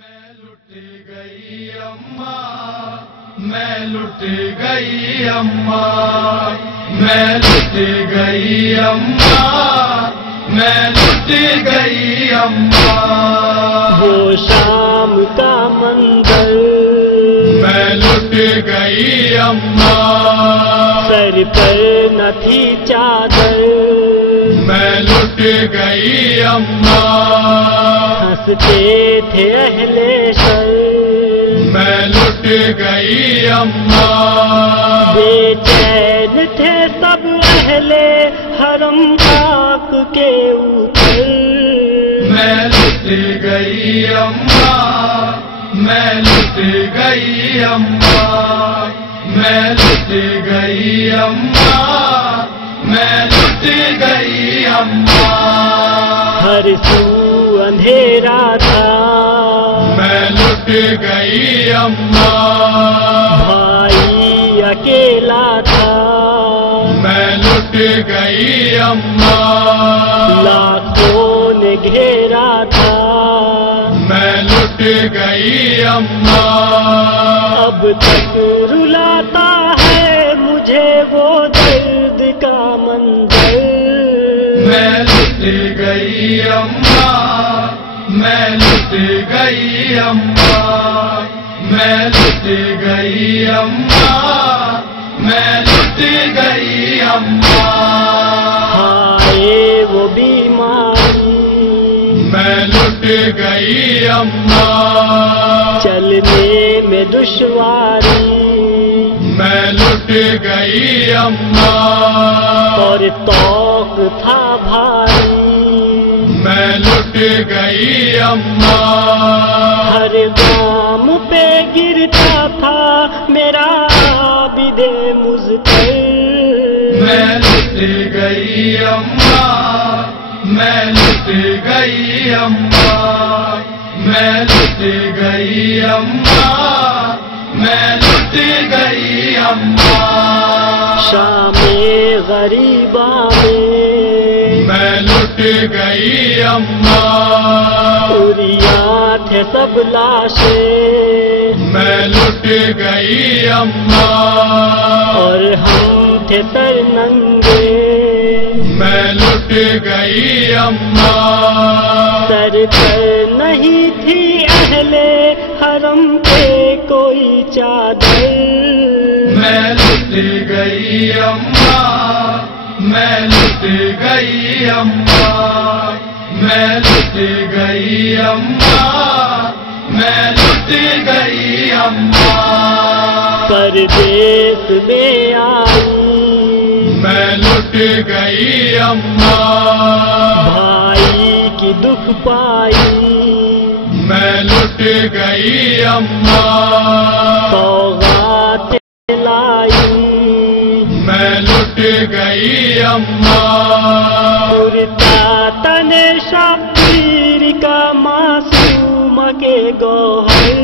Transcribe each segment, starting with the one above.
میں لٹ گئی اماں، میں لٹ گئی اماں، میں لٹ گئی اماں، میں لٹ گئی اماں، وہ شام کا منظر میں لٹ گئی اماں، سر پر نہ تھی چادر میں لٹ گئی اماں، ہنستے تھے اہل شر میں لٹ گئی اماں، بے چین تھے سب اہل حرم خاک کے اوپر، میں لٹ گئی اماں، میں لٹ گئی اماں، میں لٹ گئی اماں، میں لٹ گئی اماں، ہر سو اندھیرا تھا میں لٹ گئی اماں، بھائی اکیلا تھا میں لٹ گئی اماں، لاکھوں نے گھیرا تھا میں لٹ گئی اماں، اب تک رلاتا ہے مجھے وہ درد کا منظر، میں لٹ گئی اماں، میں لٹ گئی اماں، میں لٹ گئی اماں، میں لٹ گئی اماں، ہائے وہ بیماری میں لٹ گئی اماں، چلنے میں دشواری میں لٹ گئی اماں، اور توق تھا بھاری، میں لٹ گئی اماں، ہر گام پہ گرتا تھا میرا عابد مظفر، میں لٹ گئی اماں، میں لٹ گئی اماں، میں لٹ گئی اماں، میں لٹ گئی اماں، شام غریبا میں لٹ گئی اماں، اڑیاں تھے سب لاشیں میں لٹ گئی اماں، اور ہم تھے سر ننگے میں لٹ گئی اماں، سر پر نہیں تھی اہل حرم پہ کوئی چادر، میں لٹ گئی اماں، میں لٹ گئی اماں، میں لٹ گئی اماں، میں لٹ گئی اماں، پردیس میں آئی میں لٹ گئی اماں، بھائی کی دکھ پائی میں لٹ گئی اماں، سوغات لائی میں لٹ گئی اماں، پورتا تن شبیر کا معصوم کے گوہر،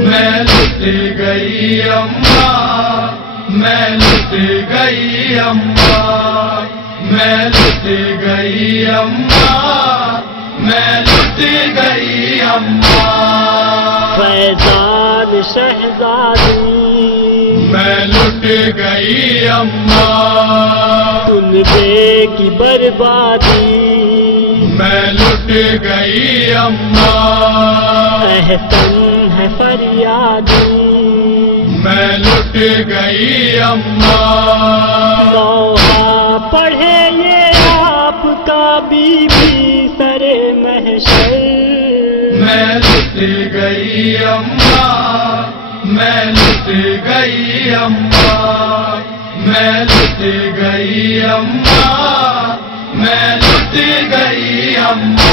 میں لٹ گئی اماں، میں لٹ گئی اماں، میں لٹ گئی اماں، میں لٹ گئی اماں، فیضان شہزادی میں لٹ گئی اماں، تنبے کی بربادی میں لٹ گئی اماں، احسن ہے فریادی میں لٹ گئی اماں، لوحہ پڑھے یہ آپ کا بی بی سر محشر، میں لٹ گئی اماں، میں لٹ گئی اماں، میں لٹ گئی اماں، میں لٹ گئی اماں۔